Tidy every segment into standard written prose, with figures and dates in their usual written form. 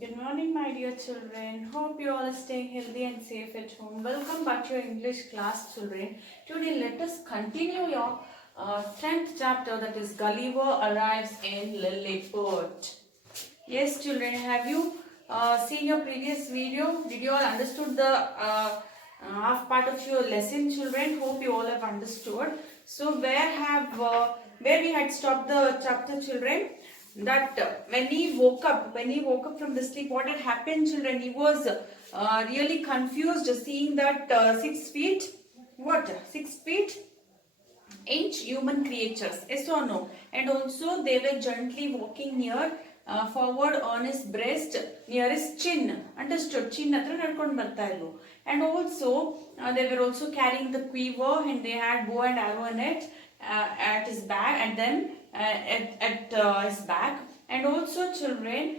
Good morning, my dear children. Hope you all are staying healthy and safe at home. Welcome back to your English class, children. Today, let us continue your 10th chapter, that is Gulliver arrives in Lilliput. Yes, children, have you seen your previous video? Did you all understood the half part of your lesson, children? Hope you all have understood. So, where we had stopped the chapter, children? That when he woke up from the sleep, what had happened, children? He was really confused, seeing that 6 feet, 6 feet inch human creatures, yes or no? And also they were gently walking near forward on his breast, near his chin. Understood? Chin hatra nadkondu barta illu. And also they were also carrying the quiver, and they had bow and arrow in it at his back, and then at his back. And also, children,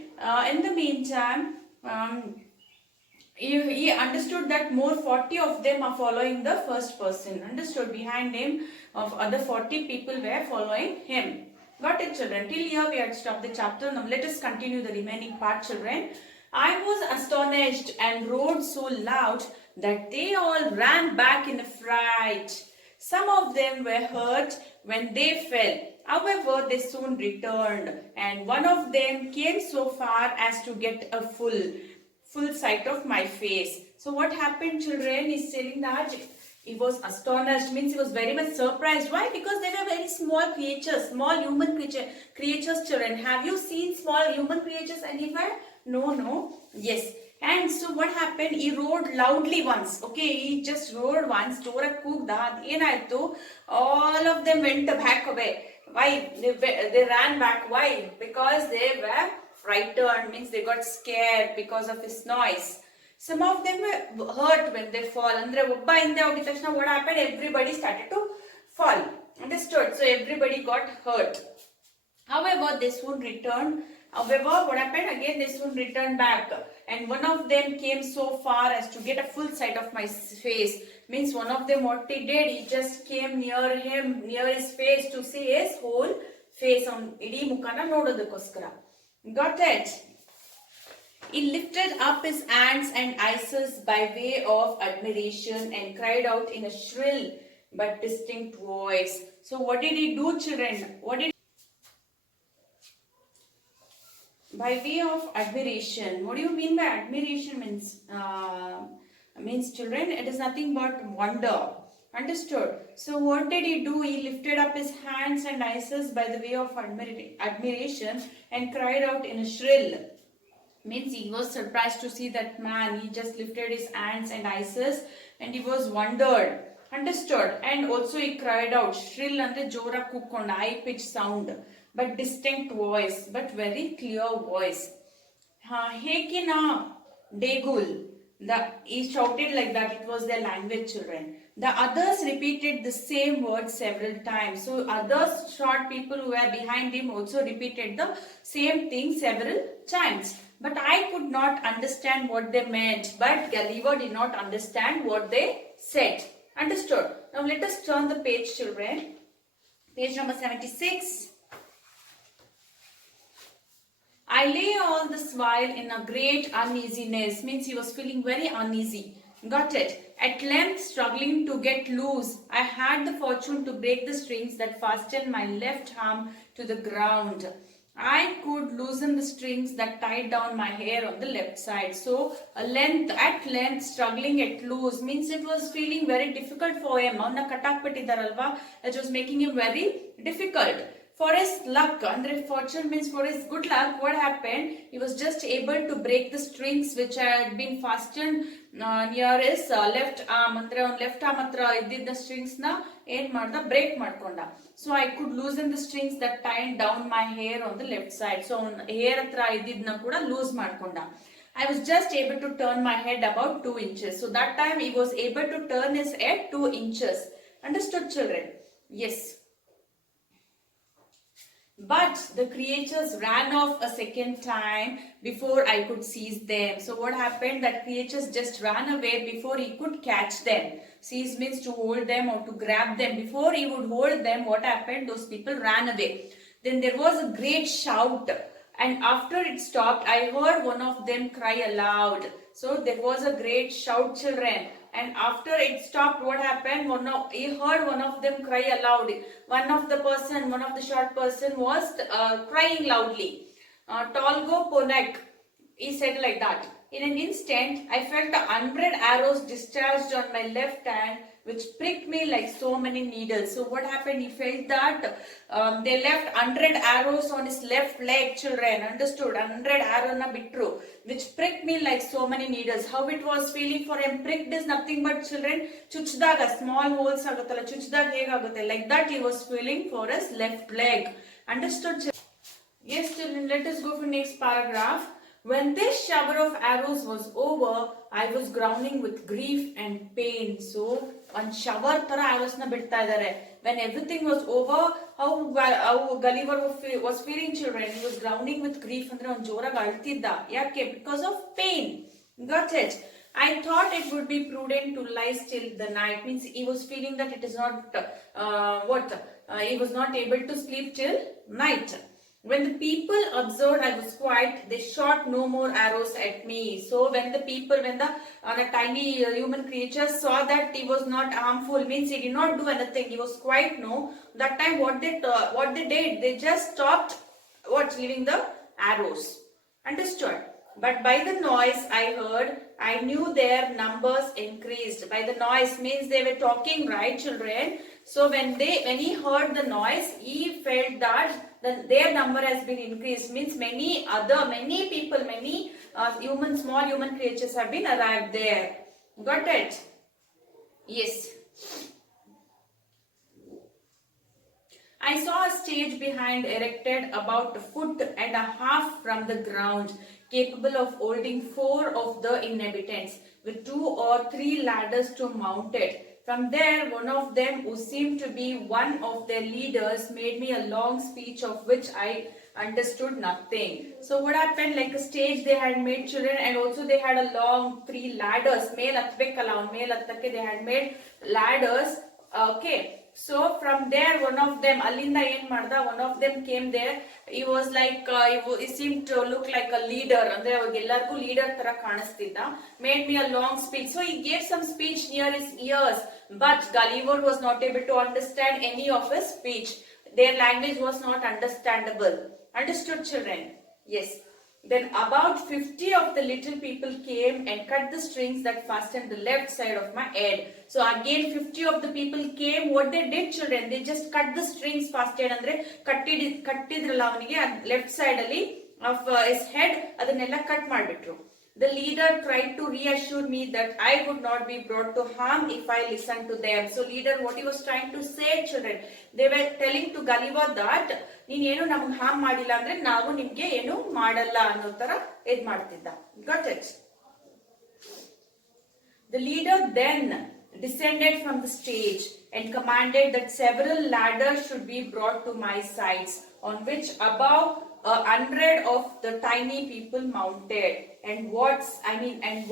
in the meantime, he understood that more 40 of them are following the first person. Understood? Behind him, of other 40 people were following him. Got it, children? Till here we had stopped the chapter. Now let us continue the remaining part, children. I was astonished and roared so loud that they all ran back in a fright. Some of them were hurt when they fell. However, they soon returned, and one of them came so far as to get a full sight of my face. So what happened, children? He's saying that he was astonished, means he was very much surprised. Why? Because they were very small creatures, small human creatures, children. Have you seen small human creatures anywhere? No. Yes. And so what happened? He roared loudly once. Okay, he just roared once. All of them went back away. Why? They ran back. Why? Because they were frightened, means they got scared because of his noise. Some of them were hurt when they fall. Andre obba hinde hogid takshana what happened? Everybody started to fall. Understood? So everybody got hurt. However, they soon returned. However, what happened? Again, they soon returned back. And one of them came so far as to get a full sight of my face. Means one of them, what he did, he just came near his face to see his whole face on idi mukana nododakoskara. Got it? He lifted up his hands and eyes by way of admiration and cried out in a shrill but distinct voice. So what did he do, children? By way of admiration. What do you mean by admiration? Means, children, it is nothing but wonder. Understood? So what did he do? He lifted up his hands and eyes by the way of admiration and cried out in a shrill. Means he was surprised to see that man. He just lifted his hands and eyes and he was wondered. Understood? And also he cried out. Shrill and jora kukkonda, high pitch sound, but distinct voice, but very clear voice. Hekina Degul. He shouted like that. It was their language, children. The others repeated the same word several times. So others, short people who were behind him, also repeated the same thing several times. But I could not understand what they meant. But Gulliver did not understand what they said. Understood? Now let us turn the page, children. Page number 76. I lay all this while in a great uneasiness. Means he was feeling very uneasy. Got it? At length, struggling to get loose, I had the fortune to break the strings that fastened my left arm to the ground. I could loosen the strings that tied down my hair on the left side. So, at length, struggling at loose means it was feeling very difficult for him. It was making him very difficult. For his luck, andre fortune means for his good luck, what happened? He was just able to break the strings which had been fastened near his left arm. Andre on left arm hatra iddidda strings na ಏನು ಮಾಡ್ದ break ಮಾಡ್ಕೊಂಡ. So I could loosen the strings that tied down my hair on the left side. So hair hತ್ರ ಇದ್ದಿದ್ನ ಕೂಡ lose ಮಾಡ್ಕೊಂಡ. I was just able to turn my head about 2 inches. So that time he was able to turn his head 2 inches. Understood, children? Yes. But the creatures ran off a second time before I could seize them. So what happened? That creatures just ran away before he could catch them. Seize means to hold them or to grab them. Before he would hold them, what happened? Those people ran away. Then there was a great shout And after it stopped, I heard one of them cry aloud. So there was a great shout, children. And after it stopped, what happened? He heard one of them cry aloud. One of the short person was crying loudly. Tolgo Ponak, he said like that. In an instant, I felt 100 arrows discharged on my left hand, which pricked me like so many needles. So what happened? He felt that they left 100 arrows on his left leg, children. Understood? 100 arrows na bitru, which pricked me like so many needles. How it was feeling for him? Pricked is nothing but, children, chuchdaga, small holes agutala, chuchdag hegagutte. Like that he was feeling for his left leg. Understood, children? Yes, children, let us go for next paragraph. When this shower of arrows was over, I was groaning with grief and pain. So, on shower tara arrows na bitta idare. When everything was over, how Gulliver was feeling, children? He was groaning with grief andre on jorag altidda. Yake? Because of pain. Got it? I thought it would be prudent to lie still the night. Means he was feeling that it is not he was not able to sleep till night. When the people observed I was quiet, they shot no more arrows at me. So when the tiny human creatures saw that he was not harmful, means he did not do anything, he was quiet. No, that time what they did, they just stopped leaving the arrows. Understood? But by the noise I heard, I knew their numbers increased. By the noise means they were talking, right, children? So when he heard the noise, he felt that their number has been increased. Means many people, small human creatures have been arrived there. Got it? Yes. I saw a stage behind erected about a foot and a half from the ground, capable of holding 4 of the inhabitants, with 2 or 3 ladders to mount it. From there, one of them, who seemed to be one of their leaders, made me a long speech of which I understood nothing. So what happened? Like a stage they had made, children, and also they had a long 3 ladders. They had made ladders. Okay. So from there, one of them, Alinda Yen Marda, one of them came there. He was like, he seemed to look like a leader. Andre avargellargu leader tara kanastidda. Made me a long speech. So he gave some speech near his ears. But Gulliver was not able to understand any of his speech. Their language was not understandable. Understood, children? Yes. Then about 50 of the little people came and cut the strings that fastened the left side of my head. So again 50 of the people came. What they did, children? They just cut the strings fastened andre kattidralla avanige left side alli of his head adanella cut madbitru. The leader tried to reassure me that I would not be brought to harm if I listened to them. So leader, what he was trying to say, children, they were telling to Gulliver that ನೀನು ಏನು ನಮಗೆ harm ಮಾಡಿಲ್ಲ ಅಂದ್ರೆ ನಾವು ನಿಮಗೆ ಏನು ಮಾಡಲ್ಲ ಅನ್ನೋ ತರ ಇದ್ ಮಾಡ್ತಿದ್ದ. Got it? The leader then descended from the stage and commanded that several ladders should be brought to my sides, on which above 100 of the tiny people mounted and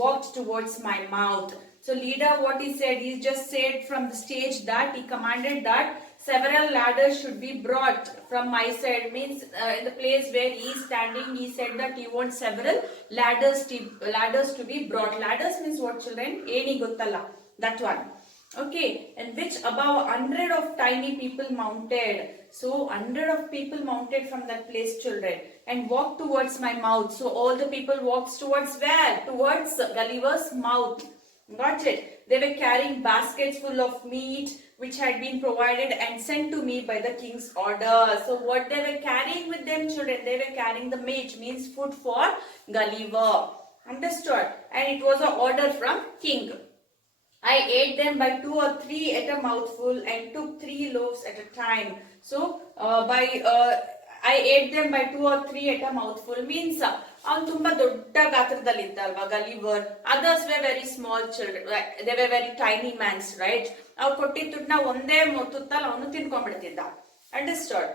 walked towards my mouth. So leader, what he said, he just said from the stage that he commanded that several ladders should be brought from my side. Means in the place where he is standing, he said that he wants several ladders to be brought. Ladders means what, children? Eni gottalla. That one. Okay, and which above 100 of tiny people mounted. So 100 of people mounted from that place, children, and walked towards my mouth. So all the people walked towards where? Towards Gulliver's mouth. Got it? They were carrying baskets full of meat which had been provided and sent to me by the king's order. So what they were carrying with them, children? They were carrying the meat, means food for Gulliver. Understood? And it was an order from king. I ate them by 2 or 3 at a mouthful and took 3 loaves at a time. So I ate them by 2 or 3 at a mouthful means ಅವನು ತುಂಬಾ ದೊಡ್ಡ ಗಾತ್ರದಲ್ಲಿ ಇದ್ದ ಅಲ್ವಾ Gulliver. Others were very small children, they were very tiny mans, right? ಅವ್ರು ಕೊಟ್ಟಿದ್ದ ದುಡ್ಡನ್ನ ಒಂದೇ ತುತ್ತಲ್ಲಿ ಅವನು ತಿನ್ಕೊಂಡ್ಬಿಡ್ತಿದ್ದ. Understood?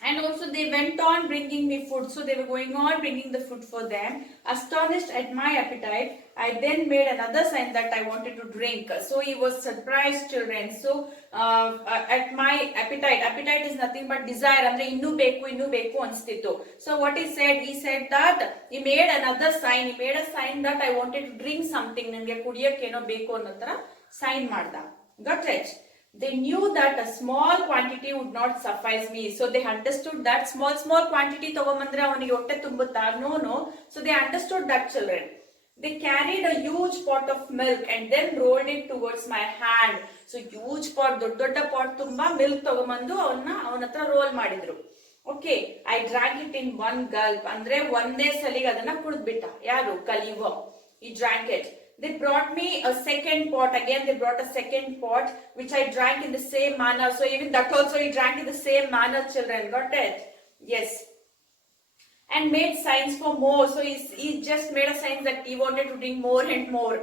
And also they went on bringing me food. So they were going on bringing the food for them. Astonished at my appetite, I then made another sign that I wanted to drink. So he was surprised, children. So at my appetite is nothing but desire. Andre innu beku anstittu. So what he said that he made another sign. He made a sign that I wanted to drink something. Nange kudiyakeno beku annatra sign ಮಾಡ್ದ. Got it? They knew that a small quantity would not suffice me. So they understood that small quantity ತಗೊಂಬಂದ್ರೆ ಅವನಿಗೆ ಹೊಟ್ಟೆ ತುಂಬುತ್ತಾ? No. So they understood that, children. They carried a huge pot of milk and then rolled it towards my hand. So huge pot, ದೊಡ್ಡ pot ತುಂಬಾ milk ತಗೊಂಬಂದು ಅವನ ಹತ್ರ roll ಮಾಡಿದ್ರು. Okay, I drank it in one gulp. ಅಂದ್ರೆ ಒಂದೇ ಸಲಿಗೆ ಅದನ್ನ ಕುಡಿದ್ಬಿಟ್ಟ. ಯಾರು? Gulliver. He drank it. They brought me a second pot. Again, they brought a second pot, which I drank in the same manner. So even that also he drank in the same manner, children. Got it? Yes. And made signs for more. So he just made a sign that he wanted to drink more and more.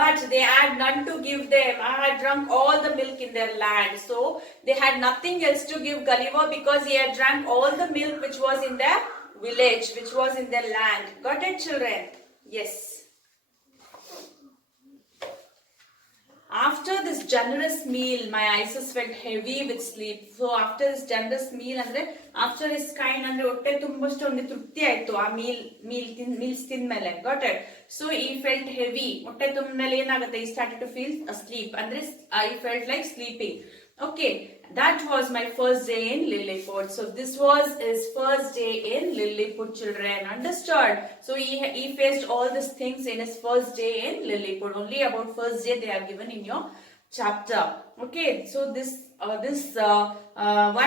But they had none to give them. I had drunk all the milk in their land. So they had nothing else to give Gulliver because he had drank all the milk which was in their village, which was in their land. Got it, children? Yes. After this generous meal, my eyes felt heavy with sleep. So after this generous meal, andre after his kind, andre ಹೊಟ್ಟೆ ತುಂಬಷ್ಟು ಒಂದು ತೃಪ್ತಿ ಆಯ್ತು ಆ meals ತಿಂದ್ಮೇಲೆ. Got it? So he felt heavy. ಹೊಟ್ಟೆ ತುಂಬ್ಮೇಲೆ ಏನಾಗುತ್ತೆ? He started to feel asleep. ಅಂದ್ರೆ he felt like sleeping. Okay, that was my first day in Lilliput. So this was his first day in Lilliput, children. Understood? So he faced all these things in his first day in Lilliput. Only about first day they are given in your chapter. Okay, so this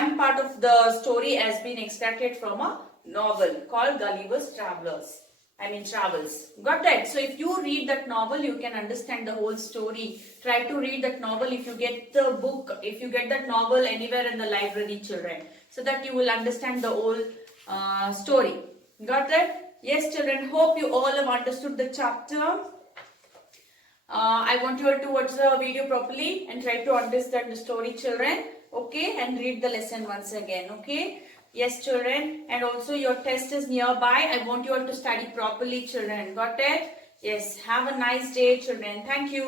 one part of the story has been extracted from a novel called Gulliver's Travels. Travels. Got it? So if you read that novel, you can understand the whole story. Try to read that novel if you get the book, if you get that novel anywhere in the library, children, so that you will understand the whole story. Got it? Yes, children. Hope you all have understood the chapter. I want you all to watch the video properly and try to understand the story, children. Okay? And read the lesson once again. Okay? Yes, children. And also your test is nearby. I want you all to study properly, children. Got it? Yes. Have a nice day, children. Thank you.